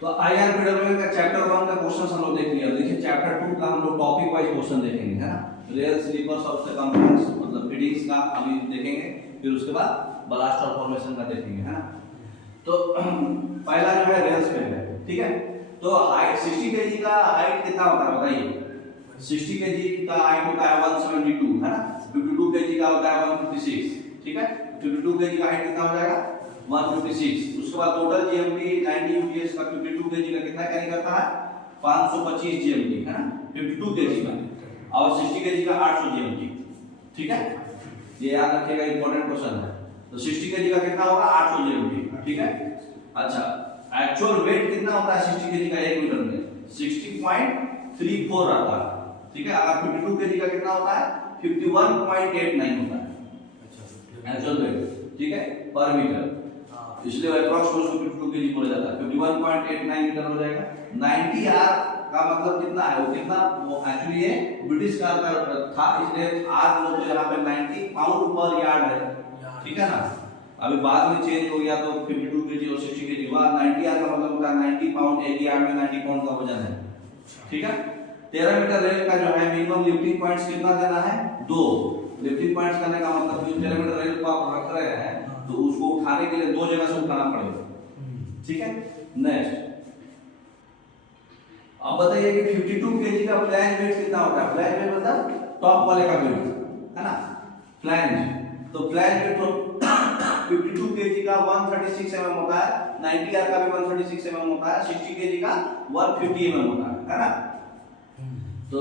तो IRPW का chapter 1 का क्वेश्चन हम लोग देख लिया। देखिए चैप्टर 2 का हम लोग टॉपिक वाइज क्वेश्चन देखेंगे, है ना। रेल स्लीपर्स और उसके कंपोनेंट्स मतलब फीडिंग्स का अभी देखेंगे, फिर उसके बाद ब्लास्ट और फॉर्मेशन का देखेंगे, है ना। तो पहला जो है रेल्स पे है, ठीक है। तो हाइट 60 केजी का हाइट कितना होता है बताइए। 60 केजी का हाइट होता है 172, है ना। 52 केजी का होता है 156, ठीक है। 52 केजी का हाइट कितना हो जाएगा 156। उसके बाद टोटल जीएमटी 90 यूपीएस का 52 केजी का कितना कैरी करता है 525 जीएमटी, है ना। 52 केजी का और 60 केजी का 800 जीएमटी, ठीक है। ये याद रखिएगा, इंपॉर्टेंट क्वेश्चन है। तो 60 केजी का कितना होगा 800 जीएमटी, ठीक है। अच्छा, एक्चुअल वेट कितना होता है 60 केजी का 1 मीटर में 60.34 आता है, ठीक है। अगर 52 केजी का कितना होता है 51.89 होता है एक्चुअल वेट, ठीक है, पर मीटर। इसलिए अप्रॉक्स फोर्स को 52 केजी बोला जाता है। 51.89 मीटर हो जाएगा। 90 आर का मतलब कितना है, वो कितना, वो एक्चुअली ये ब्रिटिश कार का था, इसलिए आर लोग तो यहाँ पे 90 पाउंड पर यार्ड है, ठीक है ना। अभी बाद में चेंज हो गया तो 52 केजी और 60 केजी हुआ। 90 आर का मतलब होता है 90 पाउंड, एक यार्ड में 90 पाउंड का वजन है, ठीक है। 13 मीटर रेल का जो है मिनिमम लिफ्टिंग पॉइंट्स कितना देना है 2। लिफ्टिंग पॉइंट्स करने का मतलब कि 13 मीटर रेल को आप रख रहे हैं तो उसको उठाने के लिए 2 जगह से उठाना पड़ेगा, ठीक है। नेक्स्ट अब बताइए कि 52 केजी का फ्लैंज वेट कितना होता है। फ्लैंज वेट मतलब टॉप वाले का वेट, है ना, फ्लैंज। तो फ्लैंज वेट तो 52 केजी का 136 mm होता है, 90 आर का भी 136 mm होता है, 60 केजी का 150 mm होता है ना। तो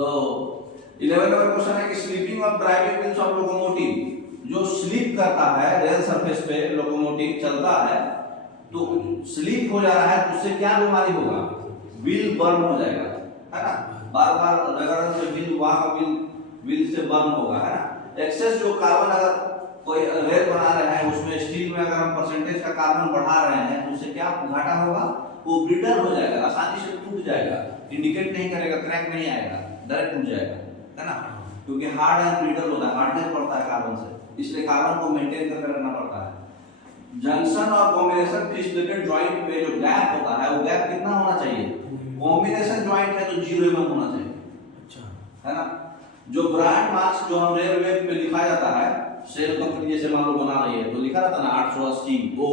11 नंबर क्वेश्चन है कि sleeping of driving wheels of locomotive, जो स्लीप करता है रेल सरफेस पे लोकोमोटिव चलता है तो स्लीप हो जा रहा है तो उससे क्या बीमारी होगा, व्हील बर्न हो जाएगा, है ना। बार बार रगड़ने से व्हील वहां का व्हील से बर्न होगा, है ना। एक्सेस जो कार्बन अगर कोई रेल बना रहे हैं उसमें स्टील में अगर हम परसेंटेज का कार्बन बढ़ा रहे हैं तो उससे क्या घाटा होगा, वो ब्रिटल हो जाएगा, आसानी से टूट जाएगा, इंडिकेट नहीं करेगा, क्रैक नहीं आएगा, डायरेक्ट टूट जाएगा, है ना। क्योंकि हार्ड एंड ब्रिटल होता है, हार्डनेस बढ़ता है कार्बन से, इसलिए कार्बन को मेंटेन करके रखना पड़ता है। जंक्शन और कॉम्बिनेशन फिश प्लेटेड जॉइंट में जो गैप होता है वो गैप कितना होना चाहिए। कॉम्बिनेशन जॉइंट है तो 0 mm होना चाहिए, अच्छा, है ना। जो ब्रांड मार्क्स जो हम रेलवे पे लिखा जाता है, सेल कंपनी जैसे मान लो बना रही है तो लिखा रहता ना 880 ओ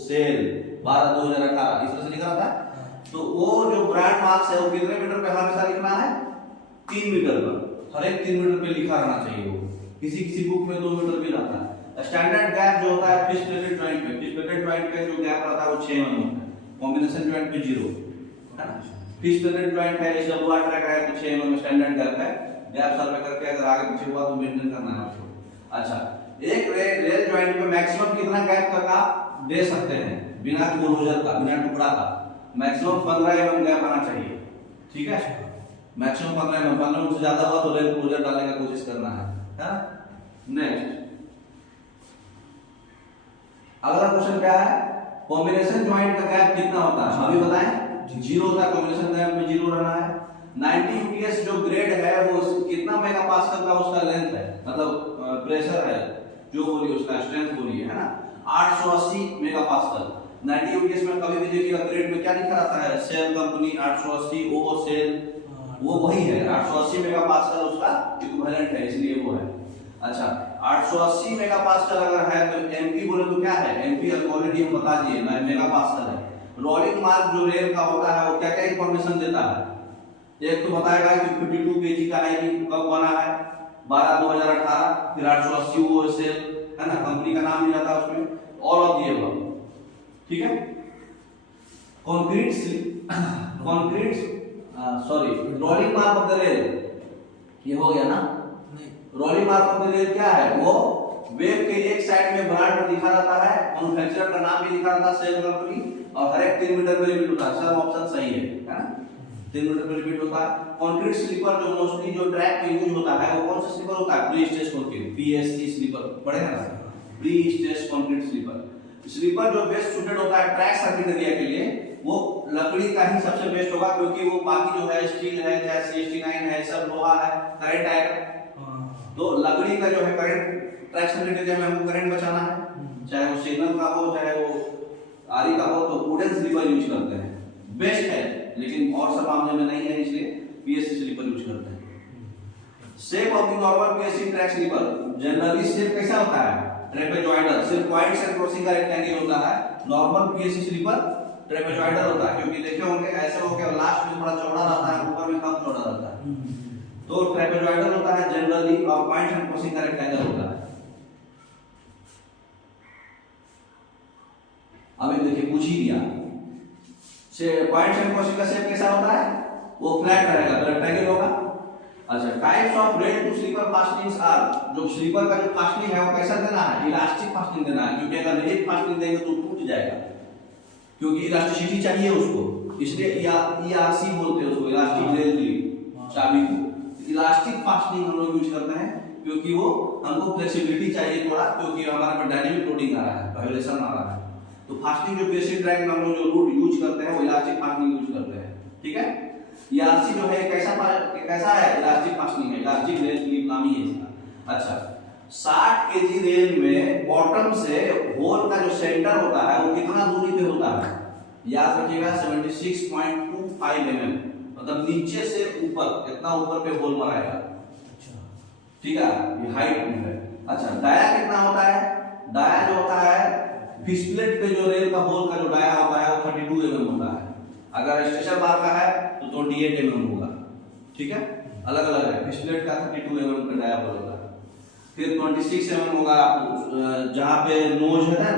सेल 12/2018 इस तरह से लिखा रहता है। तो वो जो ब्रांड मार्क्स है वो कितने मीटर पे हमेशा लिखना है 3 मीटर पर, हर एक 3 मीटर पे लिखा रहना चाहिए। वो किसी किसी बुक में 2 मीटर भी रहता है। स्टैंडर्ड गैप जो होता है फिश प्लेटेड जॉइंट पे, फिश प्लेटेड जॉइंट पे जो गैप रहता है वो 6 mm होता है, कॉम्बिनेशन जॉइंट पे 0, है ना। फिश प्लेटेड जॉइंट है जैसे हुआ ट्रैक है तो 6 mm स्टैंडर्ड गैप है। गैप सर्वे करके अगर आगे पीछे हुआ तो मेंटेन करना है आपको। अच्छा, एक रेल जॉइंट पे मैक्सिमम कितना गैप तक आप दे सकते हैं बिना क्लोजर का, बिना टुकड़ा का, मैक्सिमम 15 mm गैप आना चाहिए, ठीक है। मैक्सिमम 15 mm, 15 mm से ज्यादा हुआ तो रेल क्लोजर डालने का कोशिश करना है ना। नेक्स्ट अगला क्वेश्चन क्या है, कॉम्बिनेशन जॉइंट का गैप कितना होता है, अभी बताएं। 0 होता है, कॉम्बिनेशन गैप में 0 रहना है। 90 यूपीएस जो ग्रेड है वो कितना मेगापास्कल का उसका लेंथ है, मतलब प्रेशर है जो बोलिए उसका स्ट्रेंथ बोलिए, है ना, 880 मेगापास्कल। 90 यूपीएस में कभी भी देखिएगा ग्रेड में क्या लिखा रहता है, सेल कंपनी 880 ओ सेल, वो वही है 880 मेगापास्कल उसका इक्विवेलेंट है, इसलिए वो है। अच्छा, 880 मेगापास्कल अगर है तो एमपी बोले तो क्या है, एमपी ऑलरेडी हम बता दिए मेगापास्कल है। रोलिंग मार्क जो रेल का होता है वो क्या क्या इंफॉर्मेशन देता है, एक तो बताएगा कि 52 केजी का है, कब बना है 12/2018, फिर 880 वो सेल, है ना, कंपनी का नाम भी रहता है उसमें, ऑल ऑफ ये वर्क, ठीक है। Rolling mark of the rail, ये हो गया ना। Rolling mark of the rail क्या है, वो वेब के एक साइड में ब्रांड लिखा रहता है, मैन्युफैक्चरर का नाम भी लिखा रहता है सेल कंपनी, और हर एक 3 मीटर पे रिपीट होता है, सब ऑप्शन सही है ना, 3 मीटर पे रिपीट होता है। कंक्रीट स्लीपर जो मोस्टली जो ट्रैक पे यूज होता है वो कौन सा स्लीपर होता है, pre stress concrete, PSC sleeper पढ़े हैं ना, pre stress concrete sleeper. Sleeper जो बेस्ट सूटेड होता है ट्रैक सर्किट एरिया के लिए, वो लकड़ी का ही सबसे बेस्ट होगा, क्योंकि वो बाकी जो है स्टील है चाहे CST9 है सब लोहा है, करंट आएगा। तो लकड़ी का जो है करंट, ट्रैक सर्किट एरिया में हमको करंट बचाना है, चाहे वो सिग्नल का हो चाहे वो आरी का हो, तो वुडन स्लीपर यूज करते हैं। बेस्ट है, लेकिन और सब मामले में नहीं है, इसलिए पीएससी स्लीपर यूज करते हैं। Shape of the normal PSC track sleeper, generally shape कैसा होता है? ट्रेपेजॉइडल, सिर्फ पॉइंट्स एंड क्रॉसिंग का रेक्टेंगल होता है। नॉर्मल पीएससी स्लीपर ट्रेपेजॉइडल होता है, क्योंकि देखे होंगे ऐसे होकर लास्ट में थोड़ा चौड़ा रहता है, ऊपर में कम चौड़ा रहता है। तो ट्रेपेजॉइडल होता है जनरली, और पॉइंट्स एंड क्रॉसिंग का रेक्टेंगल होता है। अब देखिए पूछ ही दिया, से पॉइंट्स एंड क्रॉसिंग का शेप कैसा होता है? वो फ्लैट रहेगा, रेक्टेंगल होगा। अच्छा, types of rail to sleeper fastenings are, जो स्लीपर का जो फास्टनिंग है वो कैसा देना है? इलास्टिक फास्टनिंग देना है, क्योंकि अगर रिजिड फास्टनिंग देंगे तो टूट जाएगा, क्योंकि इलास्टिसिटी चाहिए उसको, इसलिए ईआरसी बोलते हैं उसको, इलास्टिक रेल ग्रिप चाबी को। इलास्टिक फास्टनिंग हम लोग यूज करते हैं, क्योंकि वो हमको फ्लेक्सिबिलिटी चाहिए थोड़ा, क्योंकि हमारे में डायनामिक लोडिंग आ रहा है, वाइब्रेशन आ रहा है। तो फास्टनिंग जो बेसिक ट्रैक में हम लोग जो रूट यूज करते हैं वो इलास्टिक फास्टनिंग यूज करते हैं, ठीक है। ईआरसी जो है कैसा है? इलास्टिक फास्टनिंग है, इलास्टिक रेल ग्रिप नाम ही है इसका। अच्छा, 60 केजी रेल में बॉटम से होल का जो सेंटर होता है वो कितना दूरी पे होता है? याद रखिएगा 76.25 mm, मतलब नीचे से ऊपर, इतना ऊपर पे होल मराएगा, ठीक है, ये हाइट में है। अच्छा, डाया कितना होता है? डाया जो होता है फिशप्लेट पे जो रेल का होल का जो डाया होता है वो 32 mm होता है। अगर स्टेशन बार का है तो 28 mm होगा, ठीक है, अलग अलग है। फिशप्लेट का 32 mm का डाया होल होता है। फिर 26 mm होगा जहाँ पे नोज है ना,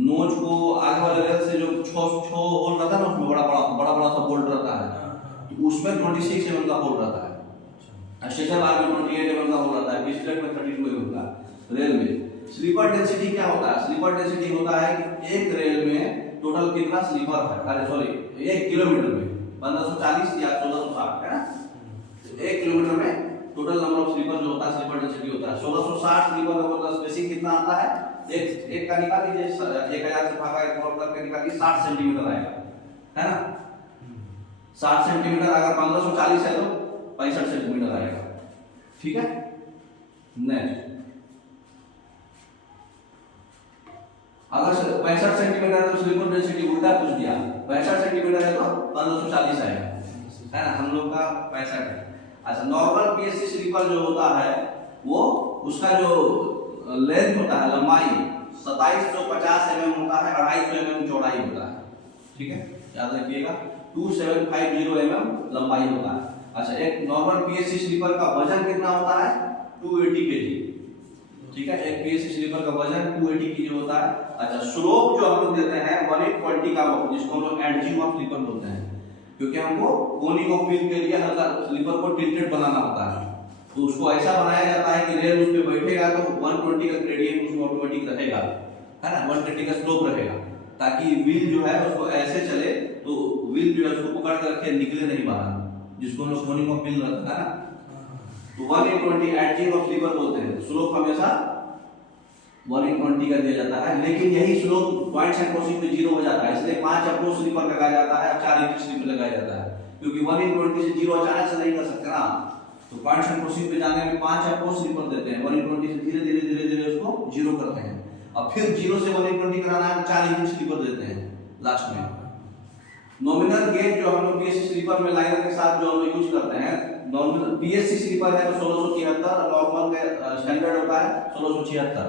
नोज को आगे वाले रेल से जो 6 होल रहता है ना, उसमें बड़ा सा बोल्ट रहता है, तो उसमें 26 mm का होल रहता है। स्टेशन बार में 28 mm का होल रहता है, फिशप्लेट में 32 mm का। रेल में स्लीपर डेंसिटी क्या होता है? स्लीपर डेंसिटी होता है कि एक रेल में टोटल कितना स्लीपर है, अरे सॉरी, 1 किलोमीटर में 1540 या 1660 है ना, 1 किलोमीटर में टोटल नंबर ऑफ स्लीपर जो होता है, स्लीपर डेंसिटी होता है 1660 स्लीपर का। मतलब स्पेसिंग कितना आता है? एक का निकाल लीजिए, 1000 से भागा 1 और करके निकालिए, 60 सेंटीमीटर आएगा, है ना। 60 सेंटीमीटर, अगर 1540 है तो 65 सेंटीमीटर आएगा, ठीक है। नेक्स्ट, अगर 65 सेंटीमीटर है तो स्लीपर डेंसिटी उल्टा पूछ दिया, 65 सेंटीमीटर है तो 1540 आएगा, है ना, हम लोग का 65 है। अच्छा, नॉर्मल पीएससी स्लीपर जो होता है वो उसका जो लेंथ होता है, लंबाई 2750 mm होता है, 250 mm चौड़ाई होता है, ठीक है, याद रखिएगा, 2750 mm लंबाई होता है। अच्छा, एक नॉर्मल पीएससी स्लीपर का वजन कितना होता है? 280 kg, ठीक है, एक पीएससी स्लीपर का वजन 280 kg होता है। अच्छा, स्लोप जो हम लोग देते हैं 120 का, जिसको हम लोग एडजिंग ऑफ स्लीपर बोलते हैं, क्योंकि हमको कोनिक ऑफ व्हील के लिए हल्का स्लीपर को टिल्टेड बनाना होता है, तो उसको ऐसा बनाया जाता है कि रेल उस पे बैठेगा तो 120 का ग्रेडियंट उसमें ऑटोमेटिक रहेगा, है ना, 130 का स्लोप रहेगा, ताकि व्हील जो है उसको ऐसे चले तो व्हील जो है उसको पकड़ कर रखे, निकले नहीं बाहर, जिसको हम लोग कोनिक ऑफ व्हील रहता है ना, तो 120 एडजिंग ऑफ स्लीपर बोलते हैं। स्लोप हमेशा 120 का दिया जाता है, लेकिन यही स्लोप पॉइंट्स एंड क्रॉसिंग पे 0 हो जाता है, इसलिए 5 अप्रोच स्लीपर लगाया जाता है और 4 इंच स्लीपर लगाया जाता है, क्योंकि 120 से 0 अचानक से नहीं कर सकते ना, तो पॉइंट्स एंड क्रॉसिंग पे जाने में 5 अप्रोच स्लीपर देते हैं, 120 से धीरे धीरे उसको 0 करते हैं, और फिर 0 से 120 कराना है तो 4 इंच स्लीपर देते हैं लास्ट में। नॉमिनल गेज जो हम लोग पीएससी स्लीपर में लाइनर के साथ जो हम लोग यूज करते हैं, नॉमिनल पीएससी स्लीपर है तो 1673, नॉर्मल का स्टैंडर्ड होता है 1676,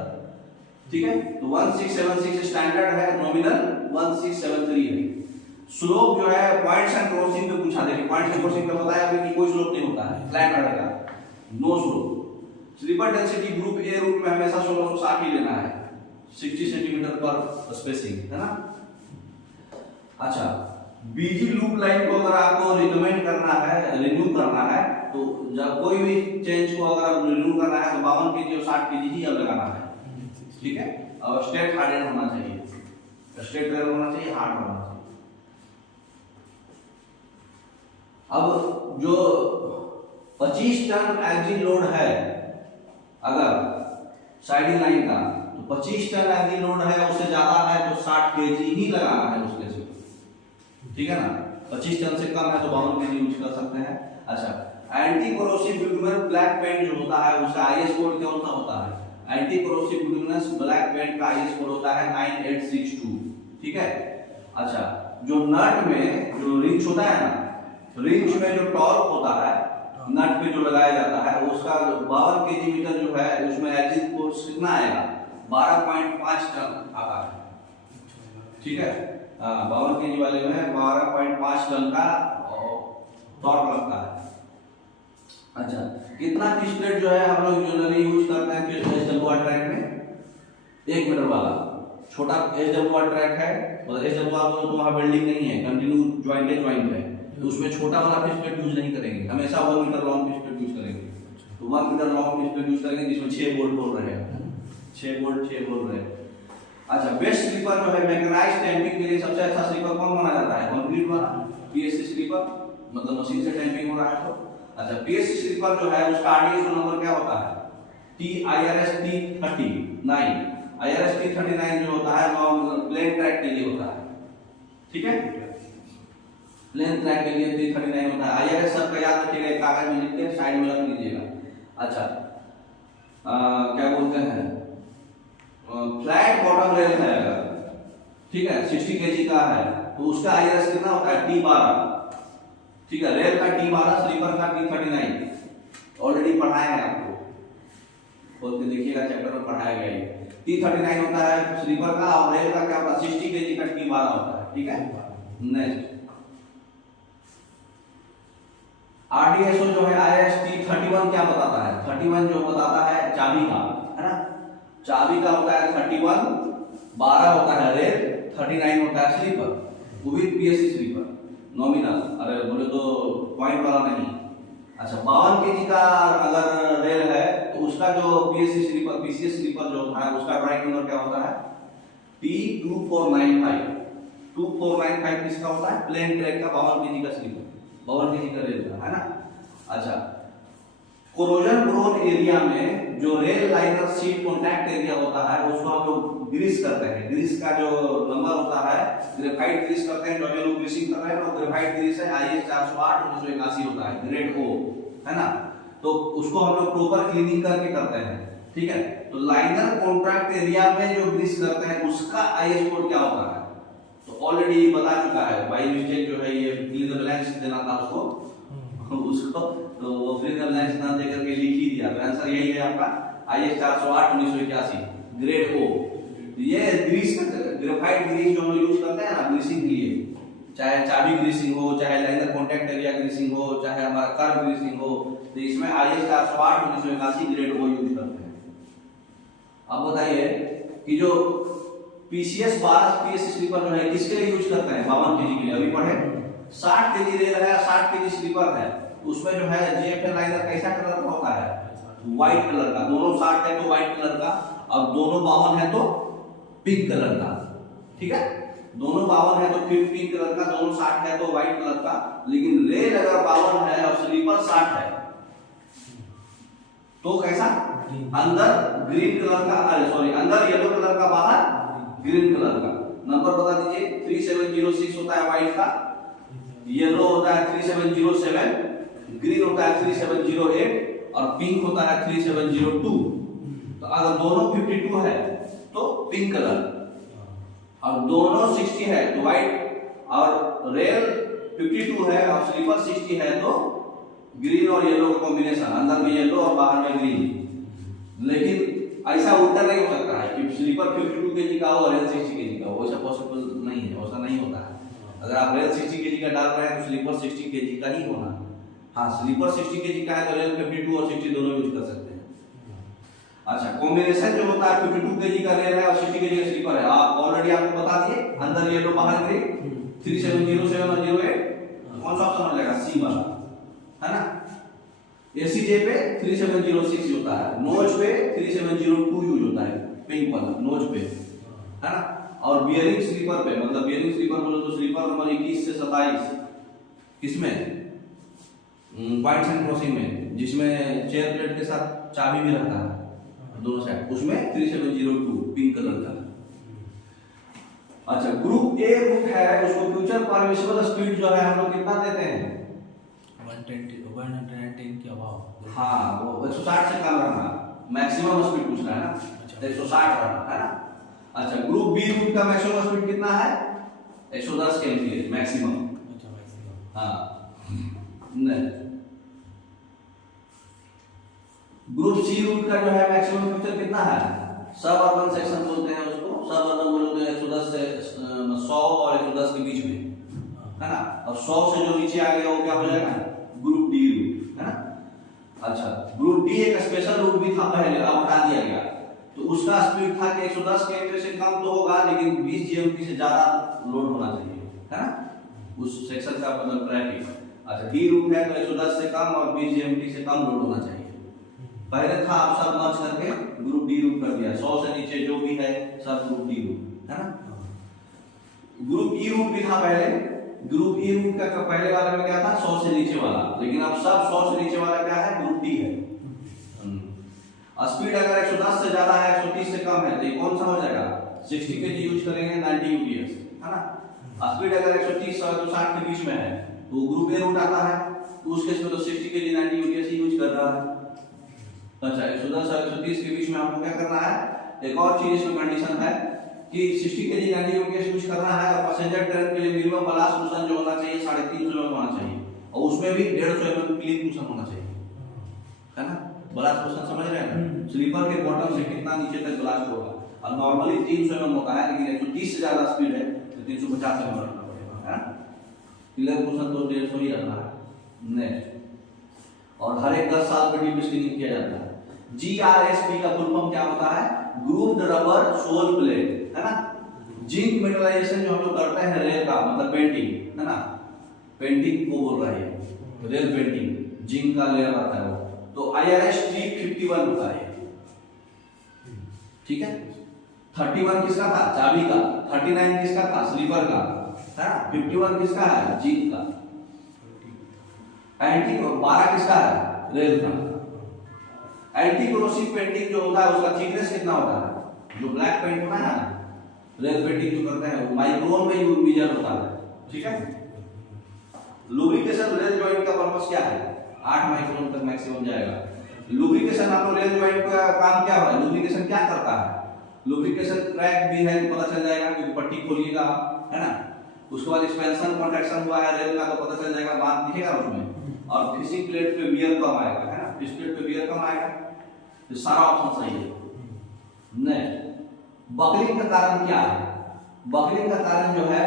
ठीक है, तो 1676 स्टैंडर्ड है, नॉमिनल 1673 है। स्लोप जो है पॉइंट्स एंड क्रॉसिंग पे पूछा, देखिए पॉइंट्स एंड क्रॉसिंग पे बताया अभी कि कोई स्लोप नहीं होता है, फ्लैट रहेगा, no slope. Sleeper density group A route में हमेशा 1660 ही लेना है, 60 सेंटीमीटर पर स्पेसिंग, है ना। अच्छा, बीजी लूप लाइन को अगर आपको रिकमेंड करना है, रिन्यू करना है, तो जब कोई भी चेंज को अगर रिन्यू करना है तो 52 kg और 60 kg ही अब लगाना है, ठीक है, और स्ट्रेट हार्डेड होना चाहिए, स्ट्रेट रेल होना चाहिए, हार्ड होना चाहिए। अब जो 25 टन एक्जिल लोड है अगर साइडिंग लाइन का, तो 25 टन एक्जिल लोड है, उससे ज्यादा है तो 60 kg ही लगाना है उसके से, ठीक है ना। 25 टन से कम है तो 52 kg यूज कर सकते हैं। अच्छा, anti corrosive bituminous black paint जो होता है उसका आईएस कोड कौन सा होता है? Anti corrosive bituminous black paint का आईएस कोड होता है 9862, ठीक है। अच्छा, जो नट में जो रिंच होता है ना, रिंच में जो टॉर्क होता है नट पे जो लगाया जाता है उसका 52 केजी मीटर जो है उसमें एक्सिस फोर्स कितना आएगा 12.5 टन आता है। ठीक है, 52 केजी वाले में 12.5 टन का टॉर्क लगता है। अच्छा, कितना पिच प्लेट जो है हम लोग जनरली यूज करते हैं एसडब्ल्यूआर ट्रैक में 1 मीटर वाला छोटा एसडब्ल्यूआर ट्रैक है, और एसडब्ल्यूआर तो वहां वेल्डिंग नहीं है, कंटिन्यू ज्वाइंट है, तो उसमें छोटा वाला पिच प्लेट यूज नहीं करेंगे, हमेशा 1 metre long pitch plate use करेंगे। तो 1 metre long pitch plate use करेंगे जिसमें 6 बोल्ट बोल रहे हैं, 6 बोल्ट रहे। अच्छा, बेस्ट स्लीपर जो है मैकेनाइज्ड टैंपिंग के लिए सबसे अच्छा स्लीपर कौन माना जाता है? कंक्रीट वाला पीएससी स्लीपर, मतलब मशीन से टैंपिंग हो रहा है तो। अच्छा, पीएससी स्लीपर जो है उसका आरडीएसओ नंबर क्या होता है? IRS T39। IRS T39 जो होता है प्लेन ट्रैक के लिए होता है। ठीक है, प्लेन ट्रैक के लिए T39 होता है। IRS सबका याद रखिएगा, एक कागज में लिख के साइड में रख लीजिएगा। अच्छा, क्या बोलते हैं, फ्लैट बॉटम रेल है अगर, ठीक है, 60 केजी का है तो उसका IRS कितना होता है? T12। ठीक है, रेल का T12, स्लीपर का T39। ऑलरेडी पढ़ाया है आपको, बोल के देखिएगा, चैप्टर में पढ़ाया गया है। T39 होता है स्लीपर का, और रेल का क्या होता है? 60 केजी का T12 होता है। ठीक है, नेक्स्ट आरडीएसओ जो है IRS T31 क्या बताता है? 31 जो बताता है चाबी का, है ना, चाबी का होता है 31, 12 होता है रेल, 39 होता है स्लीपर, वो भी पीएससी स्लीपर नॉमिनल, अरे बोले तो पॉइंट वाला नहीं। अच्छा, 52 केजी का अगर रेल है तो उसका जो पीएससी स्लीपर पीसीएस स्लीपर जो होता है उसका ड्राइंग नंबर क्या होता है? T2495। 2495 किसका होता है? प्लेन ट्रैक का 52 केजी का स्लीपर, 52 केजी का रेल का, है ना। अच्छा, कोरोजन प्रोन एरिया में जो rail liner seat contact area होता है उसको हम लोग ग्रीस करते हैं। ग्रीस का जो नंबर होता है, ग्रेफाइट ग्रीस करते हैं, जो हम लोग ग्रीसिंग कर रहे हैं तो ग्रेफाइट ग्रीस है IS 408/1981 होता है, ग्रेड O, है ना। तो उसको हम लोग प्रॉपर क्लीनिंग करके करते हैं। ठीक है, तो लाइनर कॉन्ट्रैक्ट एरिया में जो ग्रीस करते हैं उसका IS कोड क्या होता है? तो ऑलरेडी बता चुका है, बाय मिस्टेक जो है ये फिल द ब्लैंक्स देना था उसको तो वो फिल द ब्लैंक्स ना दे करके लिख ही दिया, तो आंसर यही है आपका IS 408/1981 ग्रेड O। ये ग्रीस ग्रेफाइट ग्रीस जो हम लोग यूज करते हैं ना ग्रीसिंग के लिए, चाहे चाबी ग्रीसिंग हो, चाहे लाइनर कॉन्टैक्ट एरिया ग्रीसिंग हो, चाहे हमारा कर्व ग्रीसिंग हो, तो इसमें IS 408/1981 ग्रेड O यूज करते हैं। अब बताइए कि जो पीसीएस 12 पीएससी स्लीपर जो है किसके लिए यूज करते हैं? 52 केजी के लिए, अभी पढ़े। 60 केजी रेल है, 60 केजी स्लीपर है, उसमें जो है जेएफएल लाइनर कैसा कलर का होता है? व्हाइट कलर का। दोनों 60 है तो व्हाइट कलर का, और दोनों 52 है तो पिंक कलर का। ठीक है, दोनों 52 है तो फिर पिंक कलर का, दोनों 60 है तो व्हाइट कलर का। लेकिन रेल अगर 52 है और स्लीपर 60 है तो कैसा? अंदर ग्रीन कलर का, अरे सॉरी, अंदर येलो कलर का, बाहर ग्रीन कलर का। नंबर बता दीजिए। 3706 होता है व्हाइट का, येलो होता है 3707, ग्रीन होता है 3708 और पिंक होता है 3702। तो अगर दोनों 52 है तो पिंक कलर, और दोनों 60 है तो व्हाइट, और रेल 52 है और स्लीपर 60 है तो ग्रीन और येलो का कॉम्बिनेशन, अंदर में येलो और बाहर में ग्रीन। लेकिन ऐसा उल्टा नहीं हो सकता है कि स्लीपर 52 केजी का हो और रेल 60 केजी का हो, ऐसा पॉसिबल नहीं है, ऐसा नहीं होता है। अगर आप रेल 60 केजी का डाल रहे हैं तो स्लीपर 60 केजी का ही होना। हाँ, स्लीपर 60 केजी का है तो रेल 52 और 60 दोनों यूज कर सकते हैं। अच्छा, कॉम्बिनेशन जो होता है 52 केजी का रेल है और 60 केजी का स्लीपर है, आप ऑलरेडी आपको बता दिए, अंदर येलो बाहर ग्रीन, 3707 और 08, कौन सा ऑप्शन हो जाएगा? सी वाला, है ना। एसीजे पे 3706 होता है, नोच पे 3702 यूज होता है, पिंक वाला नोच पे, है ना। और बियरिंग स्लीपर पे, मतलब बियरिंग स्लीपर बोलो तो स्लीपर नंबर 21 से 27 किसमें? पॉइंट्स एंड क्रॉसिंग में, जिसमें चेयर प्लेट के साथ चाबी भी रहता है दोनों साइड, उसमें 3702 पिंक कलर का। अच्छा, ग्रुप ए ग्रुप है, उसको फ्यूचर परमिसिबल स्पीड जो है हम लोग कितना देते हैं? 110 के अभाव। हाँ, वो 160 से कम रहना, मैक्सिमम स्पीड पूछ रहा है ना, 160 रहना, है ना। अच्छा, ग्रुप बी ग्रुप का मैक्सिमम स्पीड कितना है? 110 kmph मैक्सिमम। अच्छा मैक्सिमम। हाँ नहीं, ग्रुप सी रूट का जो है मैक्सिमम फ्यूचर कितना है, सब अर्बन सेक्शन बोलते हैं उसको, सब अर्बन बोलते हैं 110 से 100 और 110 के बीच में, है ना। और 100 से जो नीचे आ गया वो क्या हो जाएगा, ग्रुप डी रूट, है ना। अच्छा, ग्रुप डी एक स्पेशल रूट भी था पहले, अब हटा दिया गया, तो उसका स्पीड था कि 110 km से कम तो होगा लेकिन 20 GMP से ज्यादा लोड होना चाहिए, है ना, उस सेक्शन का मतलब ट्रैफिक। अच्छा, डी रूट है तो 110 से कम और 20 GMP से कम लोड होना चाहिए। पहले था, आप सब मर्ज करके ग्रुप डी रूट कर दिया, 100 से नीचे जो भी है सब ग्रुप डी रूट, है ना। ग्रुप ई रूट भी था पहले, ग्रुप ई रूट का पहले वाले में क्या था, 100 से नीचे वाला, लेकिन अब सब 100 से नीचे वाला क्या है, ग्रुप डी है। स्पीड अगर 110 से ज्यादा है, 130 से कम है तो ये कौन सा हो जाएगा, 60 kg यूज करेंगे, 90 UPS, है ना। स्पीड अगर 130 और 160 के बीच में है तो ग्रुप ए रूट आता है, तो उस केस में तो 60 kg 90 UPS यूज कर रहा है। अच्छा, 110 और 130 के बीच में आपको क्या करना है, एक और चीज इसमें कंडीशन है कि 60 kg 90 UPS यूज करना है, और पैसेंजर ट्रेन के लिए मिनिमम ब्लास्ट मोशन जो होना चाहिए 350 mm होना चाहिए, और उसमें भी 150 mm क्लीन मोशन होना चाहिए, है ना। ब्लास्ट मोशन समझ रहे हैं ना, स्लीपर के बॉटम से कितना नीचे तक ब्लास्ट होगा, और नॉर्मली 300 mm होता है, लेकिन 130 से ज्यादा स्पीड है तो 350 mm रखना पड़ेगा, है ना। क्लियर मोशन तो 150 ही रखना है। नेक्स्ट, और हर एक 10 साल पर डीप स्क्रीनिंग किया जाता है। GRSP का फुल फॉर्म क्या होता है, ग्रूव्ड रबर सोल प्लेट, है ना। जिंक मेटलाइजेशन जो हम लोग करते हैं रेल का, मतलब पेंटिंग, है ना, पेंटिंग को बोल रहा है रेल पेंटिंग, जिंक का लेयर आता है वो, तो IRS 351 होता है, ठीक है। 31 किसका था, चाबी का, 39 किसका था, स्लीपर का, है ना, 51 किसका है, जिंक का, एंटी 12 किसका है, रेल का। एंटी कोरोसिव पेंटिंग जो होता है उसका थिकनेस कितना होता है, जो ब्लैक पेंट होता है ना, रेल पेंटिंग जो करते हैं वो माइक्रोन में यूज होता है, ठीक है। लुब्रिकेशन रेल जॉइंट का पर्पस क्या है, 8 माइक्रोन तक मैक्सिमम जाएगा। लुब्रिकेशन आपको रेल जॉइंट का काम क्या है, लुब्रिकेशन क्या करता है, लुब्रिकेशन क्रैक भी है तो पता चल जाएगा क्योंकि पट्टी खोलिएगा, है ना। उसके बाद एक्सपेंशन कॉन्ट्रैक्शन हुआ है रेल का तो पता चल जाएगा, बात दिखेगा उसमें। और फिशिंग प्लेट पे वियर कम आएगा, है ना, फिश प्लेट पे वियर कम आएगा, तो सारा ऑप्शन सही है। नेक्स्ट, बकलिंग का कारण क्या है, बकलिंग का कारण जो है,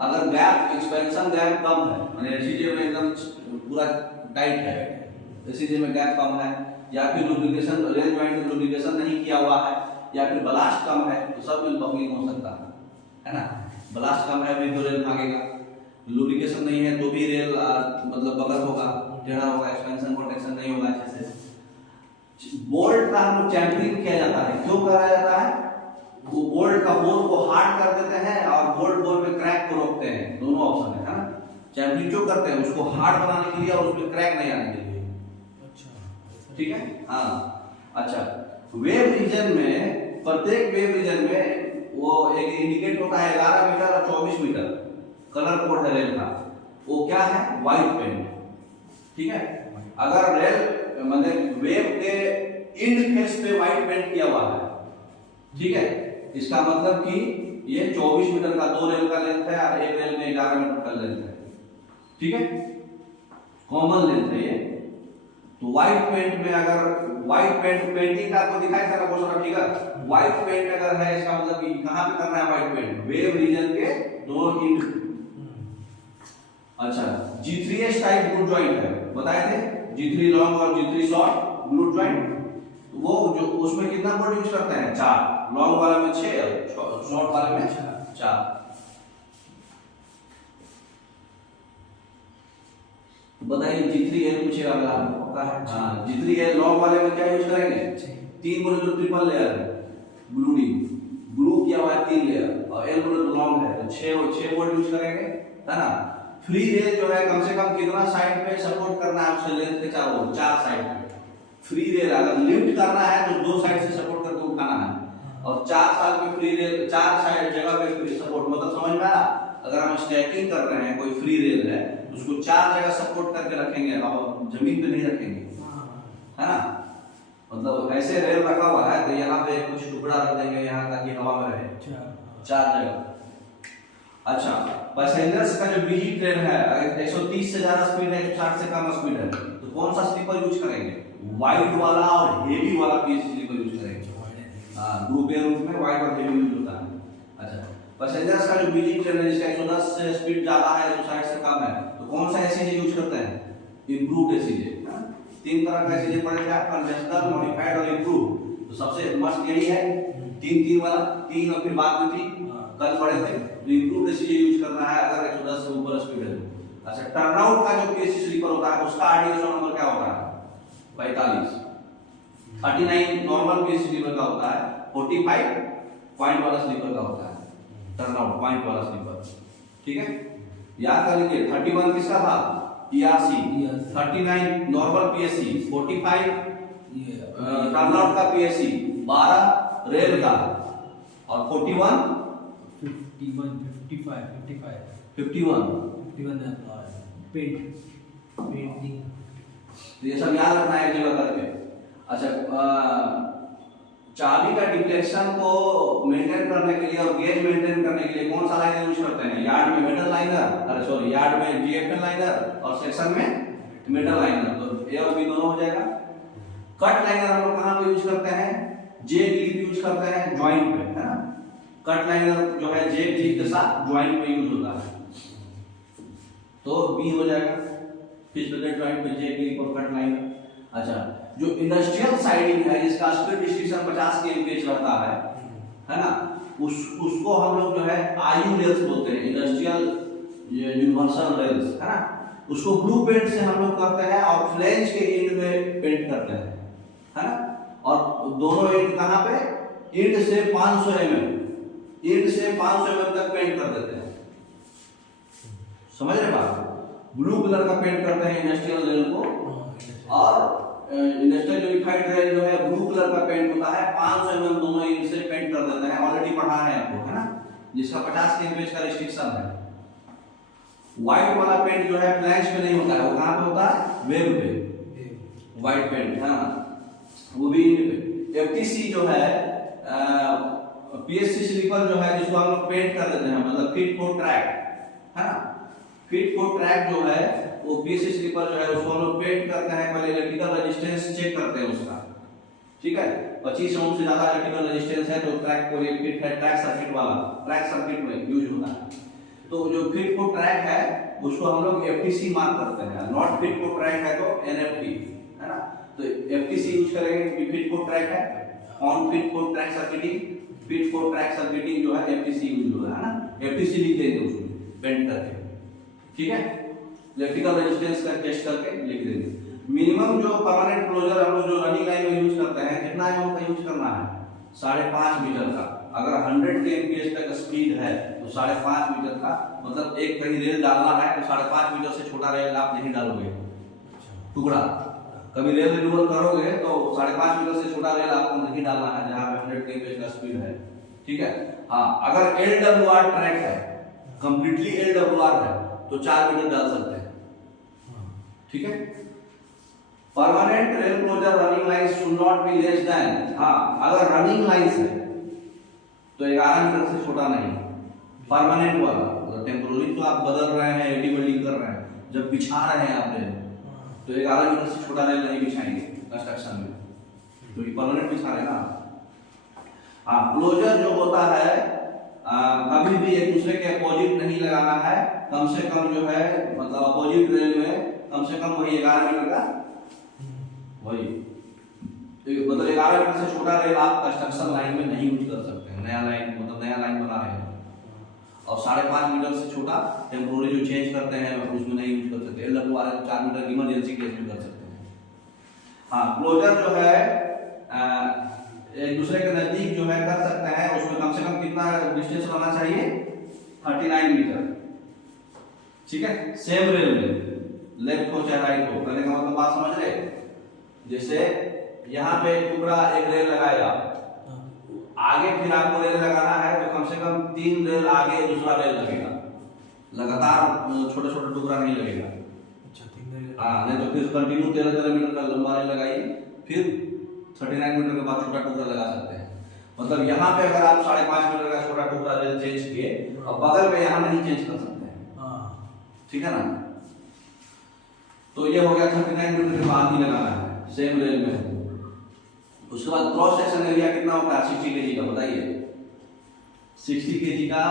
अगर गैप एक्सपेंशन गैप कम है, माने एसीजे में एकदम पूरा टाइट है, एसीजे में गैप कम है, या फिर लुब्रिकेशन रेल जॉइंट लुब्रिकेशन नहीं किया हुआ है, या फिर ब्लास्ट कम है, तो सब में बकलिंग हो सकता है ना। ब्लास्ट कम है भी तो रेल भागेगा, लुब्रिकेशन नहीं है तो भी रेल मतलब बगल होगा, टेढ़ा होगा, एक्सपेंशन प्रोटेक्शन नहीं होगा अच्छे से। बोल्ट का हम लोग चैम्फरिंग किया जाता है, क्यों कराया जाता है, वो बोल्ट का होल को हार्ड कर देते हैं और बोल्ट होल में क्रैक को रोकते हैं, दोनों ऑप्शन है ना। चैम्फरिंग क्यों करते हैं, उसको हार्ड बनाने के लिए और उसमें क्रैक नहीं आने के लिए, अच्छा ठीक है। हाँ, अच्छा, वेव रीजन में, प्रत्येक वेव रीजन में वो एक इंडिकेट होता है 11 मीटर और 24 मीटर, कलर कोड है रेल का, वो क्या है, व्हाइट पेंट, ठीक है। अगर रेल मतलब वेव के इंड फेस पे व्हाइट पेंट किया हुआ है, ठीक है, इसका मतलब कि ये 24 मीटर का 2 रेल का लेंथ है और एक रेल में 11 मीटर का लेंथ है, ठीक है, कॉमन लेंथ है ये। तो व्हाइट पेंट में अगर व्हाइट पेंट पेंटिंग आपको दिखाई था बहुत सारा फिगर, व्हाइट पेंट अगर है इसका मतलब कि कहां पे करना है व्हाइट पेंट, वेव रीजन के दोनों इंड। अच्छा, G3S टाइप ग्रुप जॉइंट है, बताए थे, G3 लॉन्ग और G3 शॉर्ट ग्रुप जॉइंट, वो जो उसमें कितना बोल्ट यूज करते हैं, 4, लॉन्ग वाले में 6 और शॉर्ट वाले में 4। बताइए G3L पूछेगा अगला, पता है, हाँ, G3L लॉन्ग वाले में क्या यूज करेंगे, 3 बोले तो ट्रिपल लेयर है, ग्लू किया हुआ है 3 लेयर, और L बोले तो लॉन्ग है तो 6 बोल्ट यूज करेंगे, है ना। फ्री रेल जो है कम से कम कितना साइड पे सपोर्ट करना है, उससे लेंथ के 4 साइड पे। फ्री रेल अगर लिफ्ट करना है तो 2 साइड से सपोर्ट करके उठाना है, और 4 साल पे फ्री रेल 4 साइड जगह पे फ्री सपोर्ट, मतलब समझ में आया। अगर हम स्टैकिंग कर रहे हैं, कोई फ्री रेल है, उसको 4 जगह सपोर्ट करके रखेंगे, अब जमीन पे नहीं रखेंगे, है ना। मतलब ऐसे रेल रखा हुआ है तो यहाँ पे कुछ टुकड़ा रख देंगे यहाँ ताकि हवा में रहे, 4 जगह। अच्छा, पैसेंजर्स का जो बिजी ट्रेन है, अगर 130 से ज्यादा स्पीड है, 160 से कम स्पीड है, तो कौन सा स्लीपर यूज करेंगे? वाइड वाला और हेवी वाला पीएससी स्लीपर यूज करेंगे। ग्रुप ए रूट में वाइड और हेवी यूज होता है। अच्छा, पैसेंजर्स का जो बिजी ट्रेन है जिसका 110 से स्पीड ज्यादा है, 160 से कम है, तो कौन सा एसीजे यूज करते हैं? Improved ACJ. तीन तरह का एसीजे पढ़े थे आप, कन्वेंशनल, मॉडिफाइड और इंप्रूव्ड। तो सबसे मस्त यही है, तीन वाला, तीन और फिर बाद में थी, कल पढ़े थे। तो इंप्रूव्ड एसीजे यूज करना है अगर 110 से ऊपर स्पीड है। अच्छा, टर्नआउट का जो पीएससी स्लीपर होता है उसका आरडीएसओ नंबर क्या होता है? 45। 39 नॉर्मल पीएससी स्लीपर का होता है, 45 पॉइंट वाला स्लीपर का होता है, टर्नआउट पॉइंट वाला स्लीपर। ठीक है, याद कर लीजिए। 31 किसका था? ईआरसी। 39 नॉर्मल पीएससी, 45 टर्नआउट का पीएससी, 12 रेल का, और 41 पेंटिंग। तो ये सब याद रखना है एक जगह करके। अच्छा, चाबी का डिफ्लेक्शन को मेंटेन करने के लिए और गेज मेंटेन करने के लिए कौन सा लाइनर यूज करते हैं? यार्ड में मेटल लाइनर, अरे सॉरी, यार्ड में जीएफएल लाइनर और सेक्शन में मेटल लाइनर। तो ए और बी दोनों हो जाएगा। कट लाइनर हम लोग कहां पे यूज करते हैं? जे ग्लिप यूज करते हैं जॉइंट पे, है ना। कट लाइनर जो है जे ग्लिप के साथ जॉइंट पे यूज होता है, तो बी हो जाएगा। फिश प्लेट जॉइंट पे जे ग्लिप और कट लाइनर। अच्छा, जो इंडस्ट्रियल साइडिंग है जिसका स्पीड डिस्ट्रीब्यूशन 50 kmph रहता है ना, उसको हम लोग जो है आयु रेल्स बोलते हैं, इंडस्ट्रियल यूनिवर्सल रेल्स, है ना। उसको ब्लू पेंट से हम लोग करते हैं और फ्लेंज के एंड में पेंट करते हैं, है ना। और दोनों एंड कहां पे? एंड से 500 mm, एंड से 500 mm तक पेंट कर देते हैं। समझ रहे बात? ब्लू कलर का पेंट करते हैं इंडस्ट्रियल रेल को, और इंडस्ट्रियल यूनिफाइड रेल जो है ब्लू कलर का पेंट होता है, 500 mm दोनों एंड से पेंट कर देते हैं। ऑलरेडी पढ़ा है आपको, है ना, जिसका 50 kmph का रिस्ट्रिक्शन है। व्हाइट वाला पेंट जो है फ्लैंज पे नहीं होता है, वो कहां पे होता है? वेब पे। व्हाइट पेंट, है ना, वो भी इन पे। एफटीसी जो है पीएससी स्लीपर जो है जिसको हम लोग पेंट कर देते हैं, मतलब फिट फॉर ट्रैक, है ना। फिट फॉर ट्रैक जो है वो पीएससी स्लीपर जो है उसको हम लोग पेंट करते हैं। पहले इलेक्ट्रिकल रेजिस्टेंस चेक करते हैं उसका, ठीक है। 25 ओम से ज्यादा इलेक्ट्रिकल रेजिस्टेंस है तो ट्रैक को ये फिट है, ट्रैक सर्किट वाला, ट्रैक सर्किट में यूज होता है। तो जो फिट फॉर ट्रैक है उसको हम लोग एफटीसी मार्क करते हैं। नॉट फिट फॉर ट्रैक है तो एनएफटी, है ना। तो एफटीसी यूज करेंगे कि फिट फॉर ट्रैक है, on fit for track circuiting, fit for track circuiting जो है एफटीसी यूज होगा, है ना। एफटीसी लिख देंगे उसमें पेंट करके, ठीक है। इलेक्ट्रिकल रेजिस्टेंस का टेस्ट करके लिख देंगे। मिनिमम जो परमानेंट क्लोजर हम लोग जो रनिंग लाइन में यूज करते हैं, कितना एमएम का यूज करना है? 5.5 मीटर का। अगर 100 kmph तक स्पीड है तो 5.5 मीटर का, मतलब एक कहीं रेल डालना है तो 5.5 मीटर से छोटा रेल आप नहीं डालोगे, टुकड़ा। कभी रेल रिन्यूअल करोगे तो 5.5 मीटर से छोटा रेल आपको नहीं डालना है जहां पे 100 kmph का स्पीड है, ठीक है। हाँ, अगर एलडब्ल्यूआर ट्रैक है, कंप्लीटली एलडब्ल्यूआर है, तो 4 मीटर डाल सकते हैं, ठीक है। Permanent rail closure running line should not be less than, हाँ, अगर रनिंग लाइंस है तो 11 मीटर से छोटा नहीं। परमानेंट वाला मतलब टेम्पोररी तो आप बदल रहे हैं, एडी वेल्डिंग कर रहे हैं, जब बिछा रहे हैं आप रेल तो 11 मीटर से छोटा रेल नहीं बिछाएंगे कंस्ट्रक्शन में, क्योंकि परमानेंट बिछा रहे हैं ना। हाँ, क्लोजर जो होता है कभी भी एक दूसरे के अपोजिट नहीं लगाना है। कम से कम जो है मतलब अपोजिट रेल में कम से कम वही 11 मीटर का, वही मतलब 11 मीटर से छोटा रेल आप कंस्ट्रक्शन लाइन में नहीं यूज कर सकते हैं। नया लाइन मतलब नया लाइन बना रहे हैं और 5.5 मीटर से छोटा टेम्पोररी जो चेंज करते हैं उसमें नहीं यूज कर सकते। एलडब्ल्यूआर 4 मीटर इमरजेंसी केस में कर सकते हैं। हाँ, क्लोजर जो है एक दूसरे के नजदीक जो है कर सकते हैं, उसमें कम से कम कितना डिस्टेंस होना चाहिए? 39 मीटर, ठीक है। सेम रेल में लेफ्ट को चाहे राइट को, कहने का मतलब बात समझ रहे? जैसे यहाँ पे टुकड़ा एक रेल लगाएगा, आगे फिर आपको रेल लगाना है तो कम से कम 3 रेल आगे दूसरा रेल लगेगा, लगातार छोटे छोटे टुकड़ा नहीं लगेगा। हाँ, नहीं तो फिर कंटिन्यू 13 मीटर का लंबा रेल लगाइए, फिर 39 मीटर के बाद छोटा टुकड़ा लगा सकते हैं। मतलब यहाँ पे अगर आप 5.5 मीटर का छोटा टुकड़ा रेल चेंज किए और बगल में यहाँ नहीं चेंज कर सकते हैं, ठीक है ना। तो ये हो गया 39 मीटर के बाद ही लगाना है, सेम रेल में। उसके बाद क्रॉस सेक्शन एरिया कितना होता है 60 केजी का, बताइए। 60 केजी का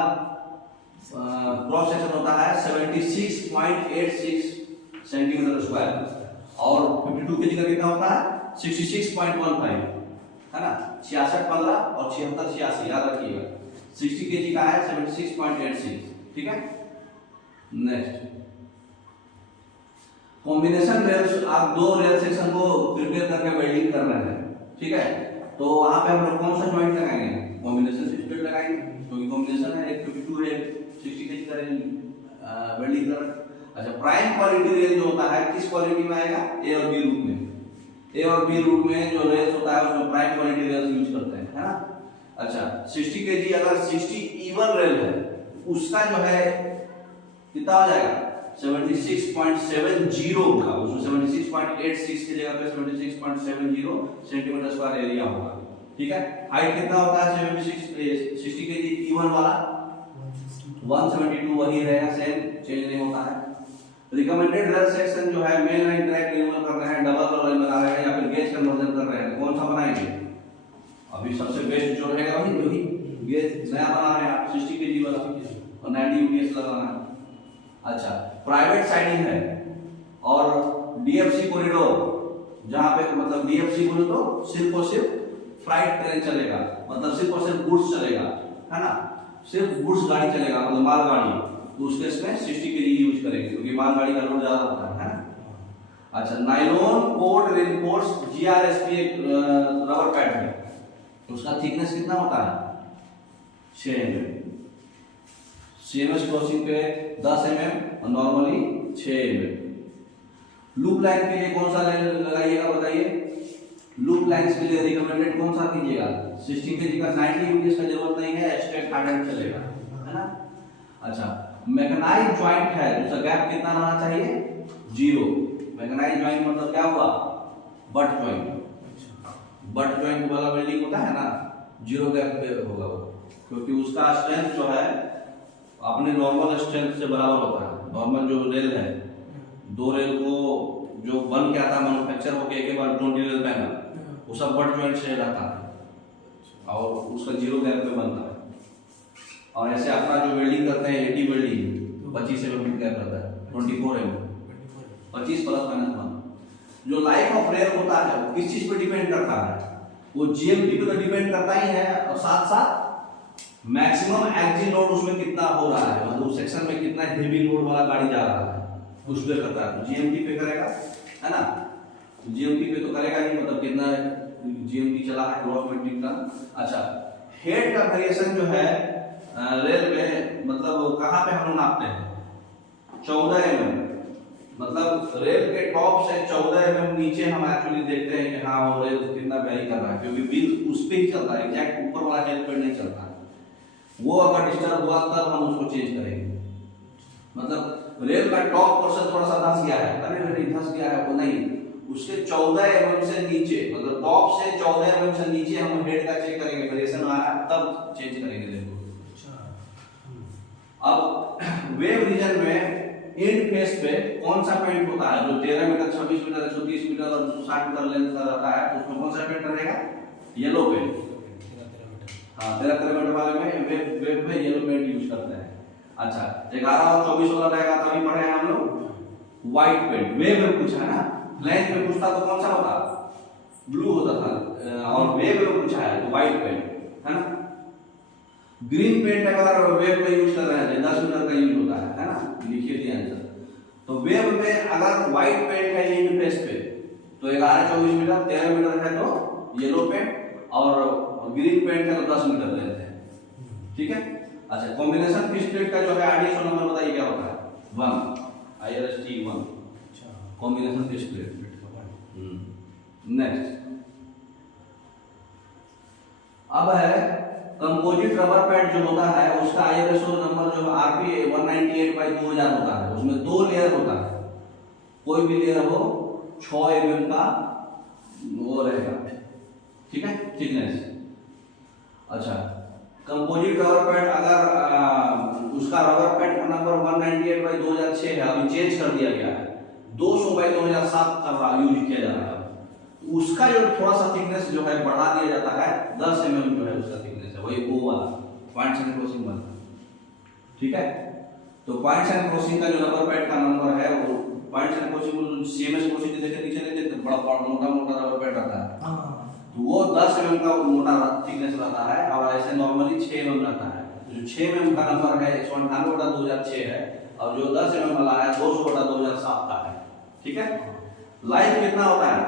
क्रॉस सेक्शन होता है 76.86 सेंटीमीटर स्क्वायर, और 52 केजी का कितना होता है 66.15, है ना। 66 15 और 76 86, याद रखिएगा। 60 केजी का है 76.86, ठीक है। नेक्स्ट कॉम्बिनेशन रेल्स, आप दो रेल सेक्शन को प्रिपेयर करके वेल्डिंग कर रहे हैं, ठीक है। तो वहां पे हम लोग कौन सा जॉइंट लगाएंगे, कॉम्बिनेशन स्प्लिट लगाएंगे, क्योंकि कॉम्बिनेशन है, एक 52 है, 60 केजी का रेल वेल्डिंग कर। अच्छा, प्राइम क्वालिटी रेल जो होता है किस क्वालिटी में आएगा, ए और बी रूट में। ए और बी रूट में जो रेल होता है उसमें प्राइम क्वालिटी रेल यूज करते हैं, है ना। अच्छा, 60 केजी अगर 60 इवन रेल है, उसका जो है कितना हो जाएगा 76.70 होगा, उसमें 76.86 की जगह पे 76.70 सेंटीमीटर स्क्वायर एरिया होगा, ठीक है। हाइट कितना होता है 60 केजी इवन वाला 172 वही रहेगा, सेम चेंज नहीं होता है। रिकमेंडेड रेल सेक्शन जो है मेन लाइन ट्रैक रिमूवल कर रहे हैं, डबल लाइन बना रहे हैं या फिर गेज कन्वर्जन कर रहे हैं, कौन सा बनाएंगे। अभी सबसे बेस्ट जो रहेगा वही गेज नया बना रहे हैं आप 60 केजी वाला और 90 यूपीएस लगाना है। अच्छा, प्राइवेट साइडिंग है और डीएफसी कॉरिडोर, जहां पे मतलब डीएफसी बोले तो सिर्फ और सिर्फ फ्राइट ट्रेन चलेगा, मतलब सिर्फ और सिर्फ गुड्स चलेगा, है ना। सिर्फ गुड्स गाड़ी चलेगा, मतलब माल गाड़ी, तो उसके इसमें 60 केजी यूज करेंगे क्योंकि माल गाड़ी का लोड ज्यादा होता है ना। अच्छा, nylon coat reinforced GRSP rubber pad है, उसका थिकनेस कितना होता है 6 mm, सीएमएस क्रॉसिंग पे 10 mm और नॉर्मली 6 mm। लूप लाइन के लिए कौन सा लाइन लगाइएगा बताइए। लूप लाइंस के लिए रिकमेंडेड कौन सा कीजिएगा 60 केजी का 90 यूपीएस का जरूरत नहीं है, स्ट्रेट हार्डेड चलेगा, है ना। अच्छा, मैकेनाइज्ड जॉइंट है, उसका गैप कितना रहना चाहिए 0। मैकेनाइज्ड जॉइंट मतलब क्या हुआ बट जॉइंट, बट जॉइंट वाला वेल्डिंग होता है ना 0 गैप पे होगा वो, क्योंकि उसका स्ट्रेंथ जो है अपने नॉर्मल स्ट्रेंथ से बराबर होता है। नॉर्मल जो रेल है, दो रेल को जो बन गया था मैन्युफैक्चर होके एक बार 20 रेल पहना, वो सब बट जॉइंट से रहता है और उसका 0 गैप पे बनता है। और ऐसे अपना जो वेल्डिंग करते हैं 80 वेल्डिंग 25 mm गैप रहता है, 24 mm 25 ±1। जो लाइफ ऑफ रेल होता है वो किस चीज पे डिपेंड करता है, वो जीएमटी पे तो डिपेंड करता ही है, और साथ साथ मैक्सिमम एक्सिल लोड उसमें कितना हो रहा है, मतलब उस सेक्शन में कितना हेवी लोड वाला गाड़ी जा रहा है उस पे करता है। जीएमटी पे करेगा, है ना। जीएमटी पे तो करेगा नहीं, मतलब कितना जीएमटी चला है ग्रॉस मेट्रिक का। अच्छा, हेड का वेरिएशन जो है रेल में, मतलब कहां पे हम लोग नापते हैं 14 mm, मतलब रेल के टॉप से 14 mm नीचे हम एक्चुअली देखते हैं कि हाँ वो रेल कितना वेरी कर रहा है, क्योंकि व्हील उस पे ही चलता है, एग्जैक्ट ऊपर वाला हेड पे नहीं चलता है। वो अगर डिस्टर्ब हुआ तब हम उसको चेंज करेंगे। मतलब रेल का टॉप पोर्शन थोड़ा सा धंस गया है, अरे धंस गया है, वो नहीं, उसके 14 mm से नीचे, मतलब टॉप से 14 mm से नीचे हम हेड का चेक करेंगे, वेरिएशन आ रहा है तब चेंज करेंगे रेल को। अब वेव रीजन में एंड फेस पे कौन सा पेंट होता है, जो 13 मीटर 26 मीटर 130 मीटर और 260 मीटर लेंथ का रहता है, उसमें कौन सा पेंट रहेगा येलो पेंट। हाँ, 13 मीटर वाले में वेव में येलो पेंट यूज करते हैं। अच्छा, 11 और 24 वाला रहेगा, तभी पढ़े हैं हम लोग व्हाइट पेंट। वेव में पूछा है ना, फ्लैंज में पूछता तो कौन सा होता ब्लू होता था, और वेव में पूछा है तो व्हाइट पेंट, है ना। ग्रीन पेंट अगर वेव में यूज कर रहे हैं 10 मीटर का यूज होता है ना, लिखिए दिया आंसर। तो वेव में अगर व्हाइट पेंट है एंड फेस पे तो 11-24 मीटर, 13 मीटर है तो येलो पेंट, और ग्रीन पेंट है तो 10 मीटर लेते हैं, ठीक है। अच्छा, कॉम्बिनेशन स्प्लिट का जो है आईएसओ नंबर बताइए क्या होता है 1, IRST 1 कॉम्बिनेशन स्प्लिट। नेक्स्ट अब है कंपोजिट रबर पैड जो होता है उसका आईएसओ नंबर जो RP 198/2000 होता है, उसमें 2 लेयर होता है, कोई भी लेयर हो 6 mm का वो रहेगा, ठीक है, थिकनेस। अच्छा, कंपोजिट रबर पैड अगर उसका रबर पैड का नंबर 198/2006 है, अभी चेंज कर दिया गया है, 200/2007 का यूज किया जा रहा है, तो उसका जो थोड़ा सा थिकनेस जो है बढ़ा दिया जाता है, 10 mm जो है उसका थिकनेस है, वही वो वाला पॉइंट्स एंड क्रॉसिंग वाला, ठीक है। तो पॉइंट्स एंड क्रॉसिंग का जो रबर पैड का नंबर है वो points and crossing CMS crossing देखे नीचे नहीं देते, बड़ा मोटा मोटा रबर पैड रहता है, तो वो 10 mm का मोटा थिकनेस रहता है, और ऐसे नॉर्मली 6 mm रहता है। तो जो 6 mm का नंबर है 198/2006 है, और जो 10 mm वाला है 200/2007 का है, ठीक है। लाइफ कितना होता है?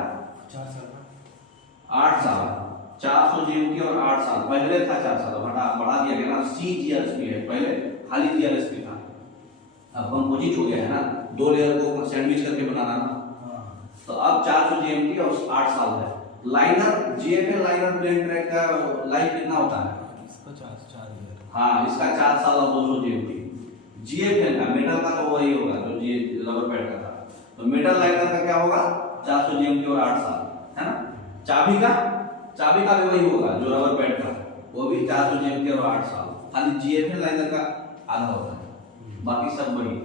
8 साल, 400 जीएमटी और 8 साल। पहले था 4 साल, बढ़ा दिया गया ना, CGRSP है, पहले खाली GRSP था, अब कंपोजिट हो गया है ना, 2 लेयर को सैंडविच करके बनाना ना, तो अब 400 जीएमटी और 8 साल है। Liner GFL liner plain track का लाइफ कितना होता है? इसका 4 ईयर। हाँ, इसका 4 साल और 200 जीएमटी। GFL का मेटल का तो वही होगा जो जी रबर पैड का था, तो मेटल लाइनर का क्या होगा? 400 जीएमटी और 8 साल, है ना। चाबी का भी वही होगा जो रबर पैड का, वो भी 400 जीएमटी और 8 साल। खाली GFL लाइनर का आधा होता है, बाकी सब वही।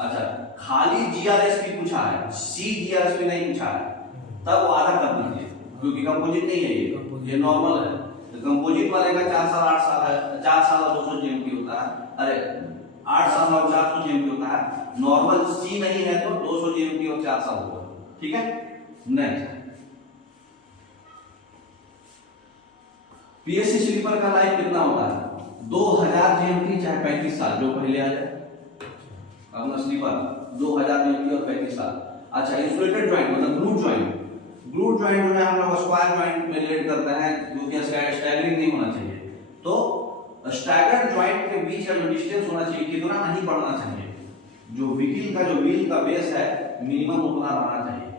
अच्छा, खाली GRSP पूछा है, CGRSP नहीं पूछा है, तब वो आधा कर दीजिए, क्योंकि कंपोजिट नहीं है, ये नॉर्मल है। तो कंपोजिट वाले का 4 साल 8 साल है, 4 साल और 200 जीएमटी होता है, अरे 8 साल और 400 जीएमटी होता है। नॉर्मल C नहीं है तो 200 जीएमटी और 4 साल होगा, ठीक है। नेक्स्ट, PSC स्लीपर का लाइफ कितना होता है? 2000 जीएमटी चाहे 35 साल, जो पहले आ जाए। अपना स्लीपर 2000 जीएमटी और 35 साल। अच्छा, इंसुलेटेड जॉइंट मतलब ग्लूट जॉइंट जो है हम लोग स्क्वायर जॉइंट में रिलेट करते हैं, क्योंकि स्टैगरिंग नहीं होना चाहिए, तो स्टैगर्ड जॉइंट के बीच का जो डिस्टेंस होना चाहिए कितना नहीं बढ़ना चाहिए, जो व्हील का बेस है मिनिमम उतना रहना चाहिए।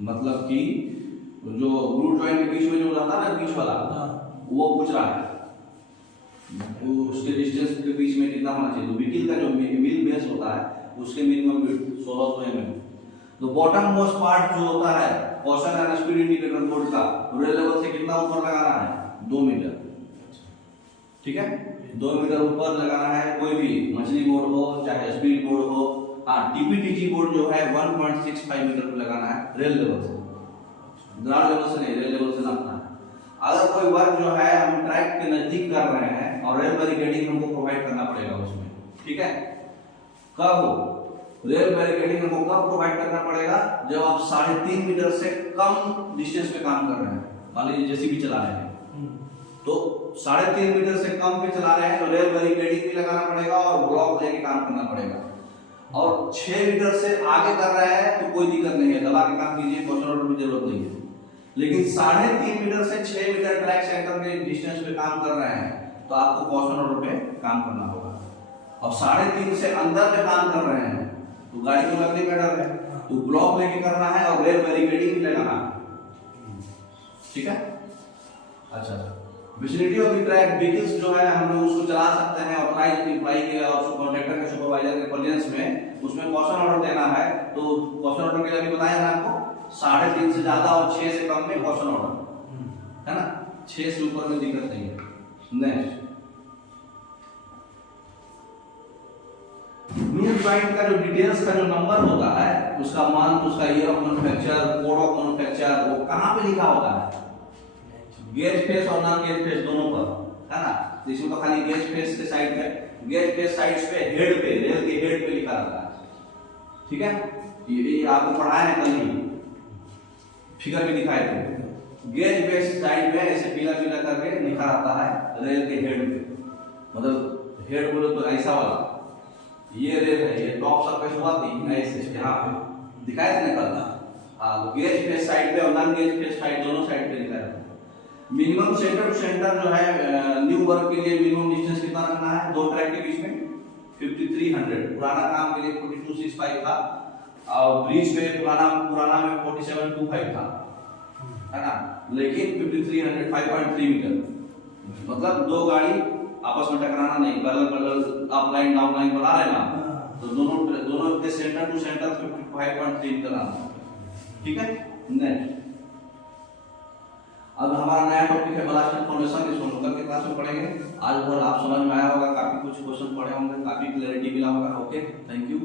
मतलब कि जो ग्लूट जॉइंट के बीच में जो रहता है ना, बीच वाला, वो पूछ रहा है उसके डिस्टेंस के बीच में कितना होना चाहिए। तो व्हील का जो व्हील बेस होता है उसके मिनिमम 1600 mm। तो बॉटम मोस्ट पार्ट जो होता है portion and speed indicator board का, रेल लेवल से कितना ऊपर लगाना है? 2 मीटर, ठीक है। 2 मीटर ऊपर लगाना है, कोई भी मछली बोर्ड हो चाहे स्पीड बोर्ड हो। हाँ, TPTG बोर्ड जो है 1.65 मीटर पे लगाना है, रेल लेवल से, ग्राउंड लेवल से नहीं, रेल लेवल से नापना है। अगर कोई वर्क जो है हम ट्रैक के नजदीक कर रहे हैं और रेल बैरिकेडिंग हमको प्रोवाइड करना पड़ेगा उसमें, ठीक है। कब रेल बैरिकेडिंग हमको कब प्रोवाइड करना पड़ेगा? जब आप 3.5 मीटर से कम डिस्टेंस पे काम कर रहे हैं, मान लीजिए जेसीबी चला रहे हैं, तो 3.5 मीटर से कम पे चला रहे हैं तो रेल बैरिकेडिंग भी लगाना पड़ेगा और ब्लॉक लेके काम करना पड़ेगा। और 6 मीटर से आगे कर रहे हैं तो कोई दिक्कत नहीं है, दबा के काम कीजिए, पोर्शन ऑर्डर की जरूरत नहीं है। लेकिन 3.5 मीटर से 6 मीटर ट्रैक सेंटर के डिस्टेंस पे काम कर रहे हैं तो आपको पोर्शन ऑर्डर पे काम करना होगा। और 3.5 से अंदर में काम कर रहे हैं तो गाड़ी को लगने का डर है, तो ब्लॉक लेके करना है और रेल बैरिकेडिंग भी लगाना है, ठीक है। अच्छा, vicinity of the track vehicles जो है हम लोग उसको चला सकते हैं ऑथराइज्ड एम्प्लॉय के और कॉन्ट्रैक्टर के सुपरवाइजर के प्रेजेंस में, उसमें पोर्शन ऑर्डर देना है। तो पोर्शन ऑर्डर के लिए अभी बताया ना आपको, 3.5 से ज्यादा और 6 से कम में पोर्शन ऑर्डर, है ना। 6 से ऊपर में दिक्कत नहीं है। नेक्स्ट, ग्लूट जॉइंट का जो डिटेल्स का जो नंबर होता है, उसका मंथ, उसका year of manufacture, code of manufacture, वो कहां पे लिखा होता है? गेज फेस और नॉन गेज फेस दोनों पर, है ना। तो इसमें तो खाली गेज फेस के साइड पे, गेज फेस साइड्स पे, हेड पे, रेल के हेड पे लिखा रहता है, ठीक है। ये आपको पढ़ाया है कल ही, फिगर में दिखाए थे। गेज फेस साइड पे ऐसे पीला पीला करके लिखा रहता है रेल के हेड पे, मतलब हेड बोलो तो ऐसा वाला, ये रेल है, ये टॉप सरफेस हुआ थी ऐसे यहाँ पे दिखाया था निकलना। हाँ, गेज फेस साइड पे और नॉन गेज फेस साइड दोनों साइड पे लिखा रहता है। मिनिमम सेंटर टू सेंटर जो है न्यू वर्क के लिए मिनिमम डिस्टेंस कितना रखना है? 2 ट्रैक के बीच में 5300। पुराना काम के लिए 4265 था और ब्रिज पे पुराना में 4725 था, है ना। लेकिन 5300 5.3 मीटर, मतलब 2 गाड़ी आपस में टकराना नहीं, parallel up line down line बना रहे ना, तो दोनों के सेंटर टू सेंटर 55.3 मीटर आना, ठीक है। नेक्स्ट, अब हमारा नया टॉपिक है ब्लास्ट इन्फॉर्मेशन, इसको हम कल के क्लास में पढ़ेंगे। आज भर आप समझ में आया होगा, काफी कुछ क्वेश्चन पढ़े होंगे, काफी क्लैरिटी मिला होगा। Okay, thank you.